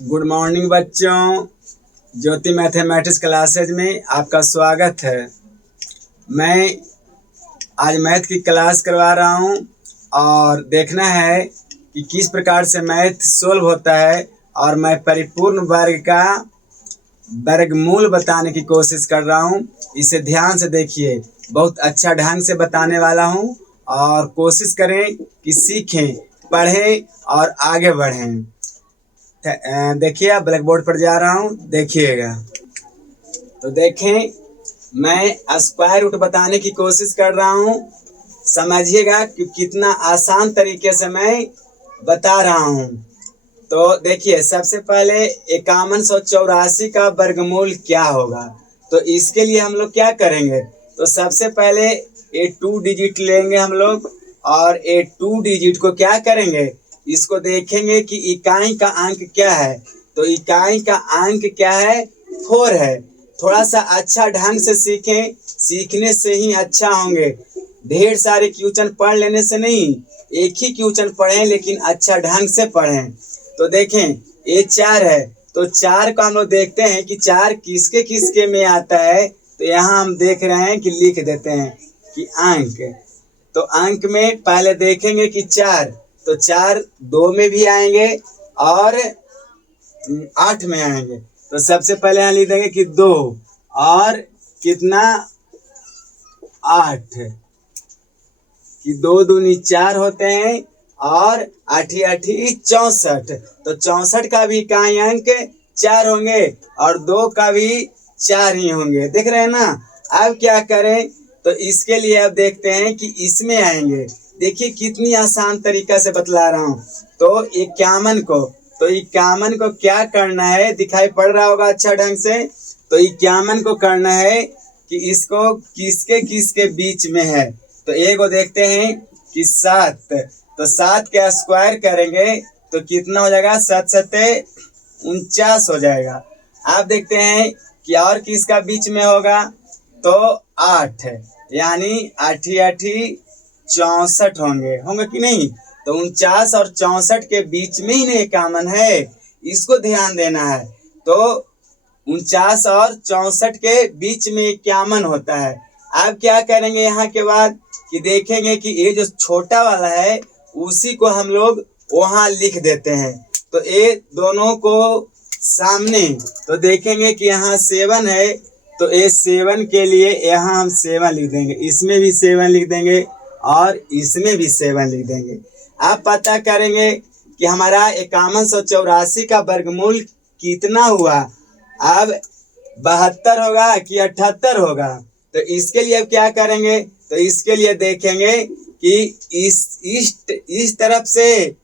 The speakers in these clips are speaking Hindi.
गुड मॉर्निंग बच्चों। ज्योति मैथमेटिक्स क्लासेज में आपका स्वागत है। मैं आज मैथ की क्लास करवा रहा हूँ और देखना है कि किस प्रकार से मैथ सोल्व होता है और मैं परिपूर्ण वर्ग का वर्गमूल बताने की कोशिश कर रहा हूँ। इसे ध्यान से देखिए, बहुत अच्छा ढंग से बताने वाला हूँ और कोशिश करें कि सीखें, पढ़ें और आगे बढ़ें। देखिए, अब ब्लैक बोर्ड पर जा रहा हूँ, देखिएगा। तो देखें, मैं स्क्वायर रूट बताने की कोशिश कर रहा हूँ। समझिएगा कि कितना आसान तरीके से मैं बता रहा हूँ। तो देखिए, सबसे पहले 5184 का वर्गमूल क्या होगा। तो इसके लिए हम लोग क्या करेंगे, तो सबसे पहले ये 2 डिजिट लेंगे हम लोग और ये 2 डिजिट को क्या करेंगे, इसको देखेंगे कि इकाई का अंक क्या है। तो इकाई का अंक क्या है, 4 है। थोड़ा सा अच्छा ढंग से सीखें, सीखने से ही अच्छा होंगे। ढेर सारे क्वेश्चन पढ़ लेने से नहीं, एक ही क्वेश्चन पढ़ें लेकिन अच्छा ढंग से पढ़ें। तो देखें, ये 4 है, तो 4 को हम लोग देखते हैं कि 4 किसके किसके में आता है। तो यहाँ हम देख रहे हैं कि लिख देते हैं कि अंक। तो अंक में पहले देखेंगे कि 4, तो 4 2 में भी आएंगे और 8 में आएंगे। तो सबसे पहले यहाँ लिख देंगे कि 2 और कितना 8, कि 2 दूनी 4 होते हैं और 8 8 64। तो 64 का भी इकाई अंक 4 होंगे और 2 का भी 4 ही होंगे। देख रहे हैं ना। अब क्या करें, तो इसके लिए अब देखते हैं कि इसमें आएंगे। देखिए कितनी आसान तरीका से बतला रहा हूँ। तो 51 को, तो 51 को क्या करना है, दिखाई पड़ रहा होगा अच्छा ढंग से। तो 51 को करना है कि इसको किसके किसके बीच में है। तो एक को देखते हैं कि 7, तो 7 के स्क्वायर करेंगे तो कितना हो जाएगा, 7 सत्ते 49 हो जाएगा। आप देखते हैं कि और किसका बीच में होगा, तो 8, यानी 8 8 64 होंगे कि नहीं। तो 49 और 64 के बीच में ही नहीं कॉमन है, इसको ध्यान देना है। तो 49 और 64 के बीच में 51 होता है। अब क्या करेंगे यहाँ के बाद कि देखेंगे कि ये जो छोटा वाला है उसी को हम लोग वहां लिख देते हैं। तो ये दोनों को सामने, तो देखेंगे कि यहाँ 7 है, तो ये 7 के लिए यहाँ हम 7 लिख देंगे, इसमें भी 7 लिख देंगे और इसमें भी 7 लिख देंगे। अब पता करेंगे कि हमारा 5184 का वर्गमूल कितना हुआ। अब 72 होगा कि 78 होगा। तो इसके लिए अब क्या करेंगे, तो इसके लिए देखेंगे कि इस तरफ से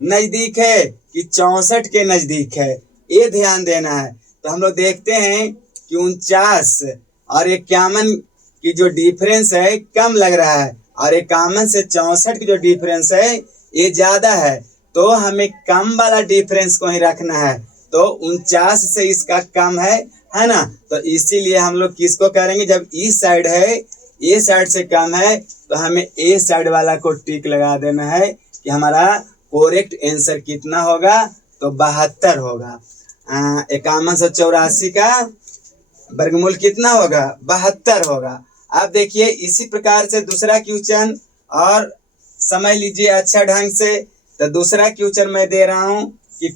नजदीक है कि 64 के नजदीक है, ये ध्यान देना है। तो हम लोग देखते हैं कि 49 और 51 की जो डिफरेंस है कम लग रहा है और 51 से 64 की जो डिफरेंस है ये ज्यादा है। तो हमें कम वाला डिफरेंस को ही रखना है। तो 49 से इसका कम है ना। तो इसीलिए हम लोग किसको करेंगे, जब इस साइड है, ए साइड से कम है, तो हमें ए साइड वाला को टिक लगा देना है कि हमारा करेक्ट आंसर कितना होगा, तो 72 होगा। 5184 का वर्गमूल कितना होगा, 72 होगा। अब देखिए इसी प्रकार से दूसरा क्वेश्चन और समझ लीजिए अच्छा ढंग से। तो दूसरा क्वेश्चन मैं दे रहा हूं कि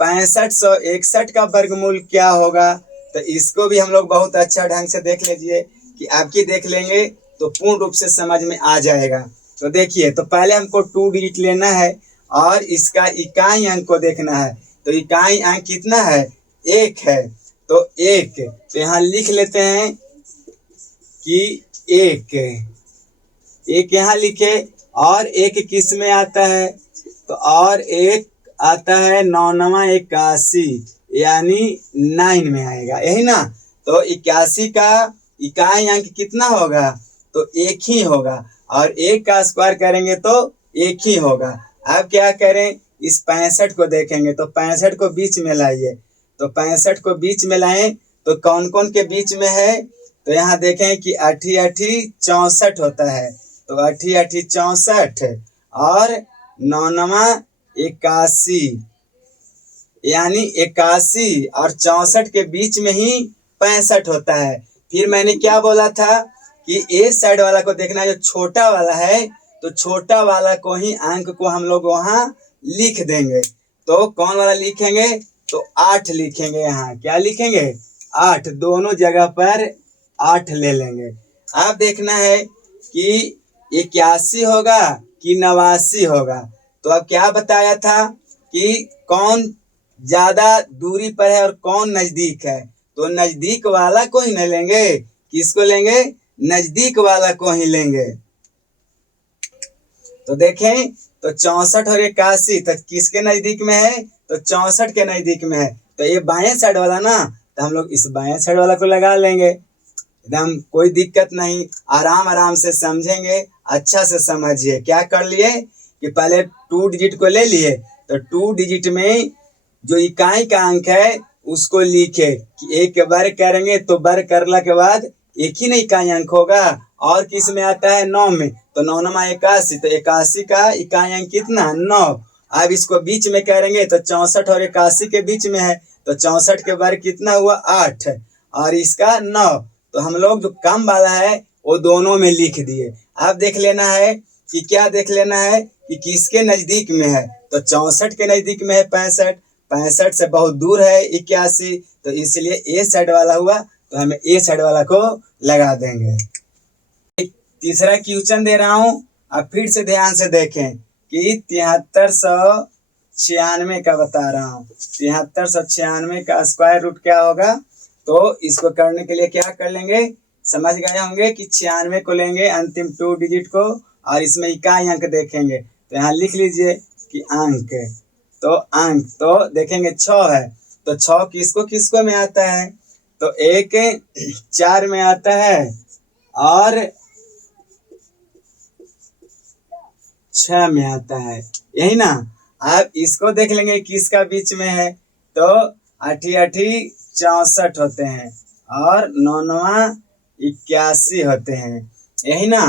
6561 का वर्गमूल क्या होगा। तो इसको भी हम लोग बहुत अच्छा ढंग से देख लीजिए कि आपकी देख लेंगे तो पूर्ण रूप से समझ में आ जाएगा। तो देखिए, तो पहले हमको 2 डिजिट लेना है और इसका इकाई अंक को देखना है। तो इकाई अंक कितना है, 1 है। तो 1, तो यहाँ लिख लेते हैं कि 1 यहाँ लिखे। और 1 किस में आता है, तो और 1 आता है 9 9 81, यानी 9 में आएगा, यही ना। तो 81 का इकाई अंक कितना होगा, तो 1 ही होगा और 1 का स्क्वायर करेंगे तो 1 ही होगा। अब क्या करें, इस 65 को देखेंगे। तो 65 को बीच में लाइए। तो 65 को बीच में लाएं तो कौन कौन के बीच में है, तो यहाँ देखें कि 8 8 64 होता है। तो 8 8 64 और 9 81, यानी 81 और 64 के बीच में ही 65 होता है। फिर मैंने क्या बोला था कि ए साइड वाला को देखना है, जो छोटा वाला है तो छोटा वाला को ही अंक को हम लोग वहां लिख देंगे। तो कौन वाला लिखेंगे, तो 8 लिखेंगे। यहाँ क्या लिखेंगे, 8, दोनों जगह पर 8 ले लेंगे। अब देखना है कि 81 होगा कि 89 होगा। तो अब क्या बताया था कि कौन ज्यादा दूरी पर है और कौन नजदीक है, तो नजदीक वाला को ही नहीं लेंगे। किसको लेंगे, नजदीक वाला को ही लेंगे। तो देखें, तो 64 और 81 तो किसके नजदीक में है, तो 64 के नजदीक में है। तो ये बाएं साइड वाला ना, तो हम लोग इस बाएं साइड वाला को लगा लेंगे। एकदम कोई दिक्कत नहीं, आराम आराम से समझेंगे। अच्छा से समझिए। क्या कर लिए कि पहले 2 डिजिट को ले लिए, तो 2 डिजिट में जो इकाई का अंक है उसको लिखे कि एक के वर्ग करेंगे तो वर्ग करने के बाद एक ही नहीं इकाई अंक होगा। और किस में आता है, 9 में, तो 9 9 81, तो 81 का इकाई अंक कितना, 9। अब इसको बीच में करेंगे तो 64 और 81 के बीच में है, तो 64 के वर्ग कितना हुआ, 8, और इसका 9। तो हम लोग जो कम वाला है वो दोनों में लिख दिए। अब देख लेना है कि क्या देख लेना है कि किसके नजदीक में है, तो 64 के नजदीक में है 65, 65 से बहुत दूर है 81, तो इसलिए ए साइड वाला हुआ, तो हमें ए साइड वाला को लगा देंगे। तीसरा क्वेश्चन दे रहा हूं, अब फिर से ध्यान से देखें कि 7396 का बता रहा हूं। 7396 का स्क्वायर रूट क्या होगा, तो इसको करने के लिए क्या कर लेंगे, समझ गए होंगे कि 96 को लेंगे अंतिम 2 डिजिट को, और इसमें इकाई अंक देखेंगे। तो यहाँ लिख लीजिए कि अंक, तो अंक तो देखेंगे 6 है, तो 6 किसको किसको में आता है, तो 1 4 में आता है और 6 में आता है, यही ना। अब इसको देख लेंगे किसका बीच में है, तो 8 8 64 होते हैं और 9 9 81 होते हैं, यही ना।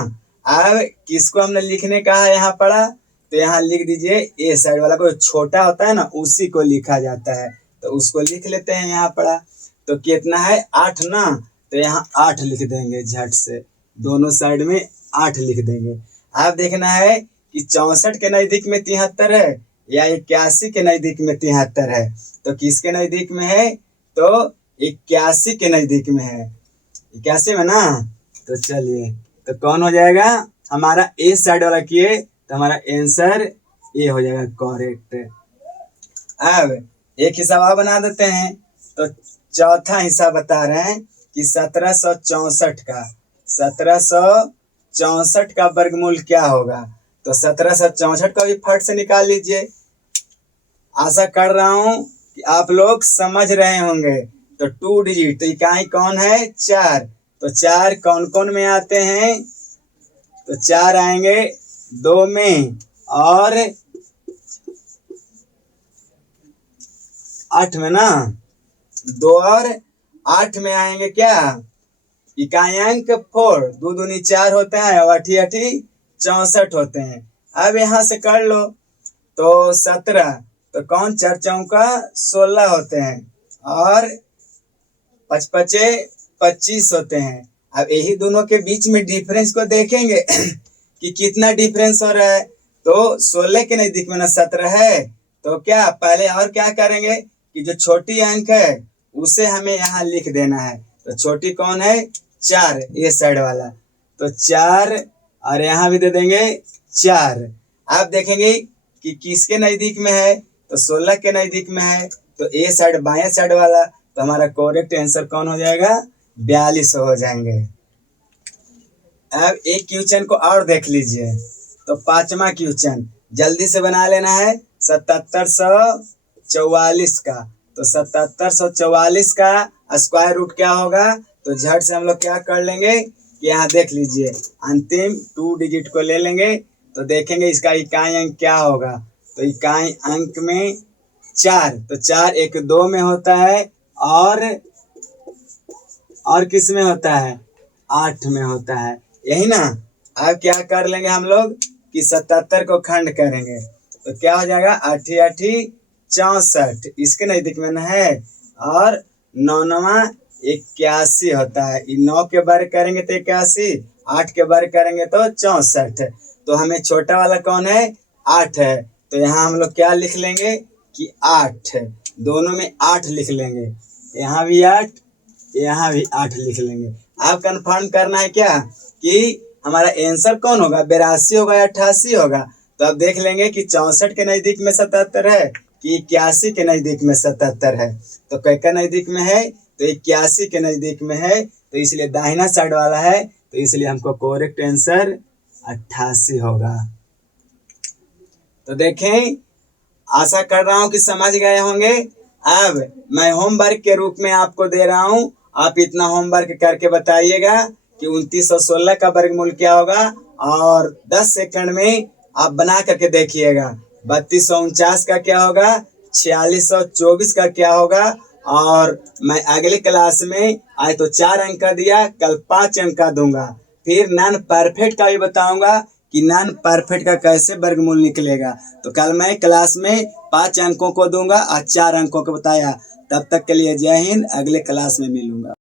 अब किसको हमने लिखने कहा यहाँ पड़ा, तो यहाँ लिख दीजिए ए साइड वाला को, छोटा होता है ना उसी को लिखा जाता है, तो उसको लिख लेते हैं यहाँ पड़ा। तो कितना है, 8 ना, तो यहाँ 8 लिख देंगे झट से, दोनों साइड में 8 लिख देंगे। अब देखना है कि 64 के नजदीक में 73 है या 81 के नजदीक में 73 है, तो किसके नजदीक में है, तो 81 के नजदीक में है, 81 में ना। तो चलिए, तो कौन हो जाएगा हमारा, ए साइड वाला किए तो हमारा आंसर ए हो जाएगा करेक्ट। अब एक हिसाब और बना देते हैं, तो चौथा हिस्सा बता रहे हैं कि 1764 का वर्गमूल क्या होगा। तो 1764 का भी फट से निकाल लीजिए। आशा कर रहा हूं कि आप लोग समझ रहे होंगे। तो 2 डिजिट, तो इकाई कौन है, 4, तो 4 कौन कौन में आते हैं, तो 4 आएंगे 2 में और 8 में ना, 2 और 8 में आएंगे क्या, इकाई अंक 4, 2 दूनी 4 होते हैं और 8 8 64 होते हैं। अब यहाँ से कर लो, तो 17, तो कौन 4 चौका 16 होते हैं और 5 5 25 होते हैं। अब यही दोनों के बीच में डिफरेंस को देखेंगे कि कितना डिफरेंस हो रहा है। तो 16 के नजदीक में ना 17 है, तो क्या पहले और क्या करेंगे कि जो छोटी अंक है उसे हमें यहाँ लिख देना है। तो छोटी कौन है, 4, ये साइड वाला, तो 4 और यहाँ भी दे देंगे 4। आप देखेंगे कि किसके नजदीक में है, तो 16 के नजदीक में है, तो ए साइड बाएं साइड वाला, तो हमारा करेक्ट आंसर कौन हो जाएगा, 42 हो जाएंगे। अब एक क्वेश्चन को और देख लीजिए, तो 5वां क्वेश्चन जल्दी से बना लेना है, 7744 का। तो 7744 का स्क्वायर रूट क्या होगा, तो झट से हम लोग क्या कर लेंगे कि यहाँ देख लीजिए अंतिम 2 डिजिट को ले लेंगे, तो देखेंगे इसका इकाई अंक क्या होगा। तो इकाई अंक में 4, तो 4 1 2 में होता है और किस में होता है, 8 में होता है, यही ना। अब क्या कर लेंगे हम लोग कि 77 को खंड करेंगे, तो क्या हो जाएगा, 8 8 64 इसके नजदीक में न है। और 9 9 81 होता है। 9 के वर्ग करेंगे तो 81, 8 के वर्ग करेंगे तो 64। तो हमें छोटा वाला कौन है, 8 है। तो यहाँ हम लोग क्या लिख लेंगे कि 8, दोनों में 8 लिख लेंगे। यहाँ भी 8, यहाँ भी 8 लिख लेंगे। आप कंफर्म करना है क्या कि हमारा आंसर कौन होगा, 82 होगा या 88 होगा। तो अब देख लेंगे कि 64 के नजदीक में 77 है कि 81 के नजदीक में 77 है। तो के नजदीक में है, तो 81 के नजदीक में है, तो इसलिए दाहिना साइड वाला है, तो इसलिए हमको करेक्ट आंसर 88 होगा। तो देखें, आशा कर रहा हूं कि समझ गए होंगे। अब मैं होमवर्क के रूप में आपको दे रहा हूं, आप इतना होमवर्क करके बताइएगा कि 2916 का वर्गमूल क्या होगा, और 10 सेकंड में आप बना करके देखिएगा। 3249 का क्या होगा, 4624 का क्या होगा। और मैं अगली क्लास में आज तो 4 अंक का दिया, कल 5 अंक का दूंगा। फिर नॉन परफेक्ट का भी बताऊंगा कि नॉन परफेक्ट का कैसे वर्गमूल निकलेगा। तो कल मैं क्लास में 5 अंकों को दूंगा और 4 अंकों को बताया। तब तक के लिए जय हिंद, अगले क्लास में मिलूंगा।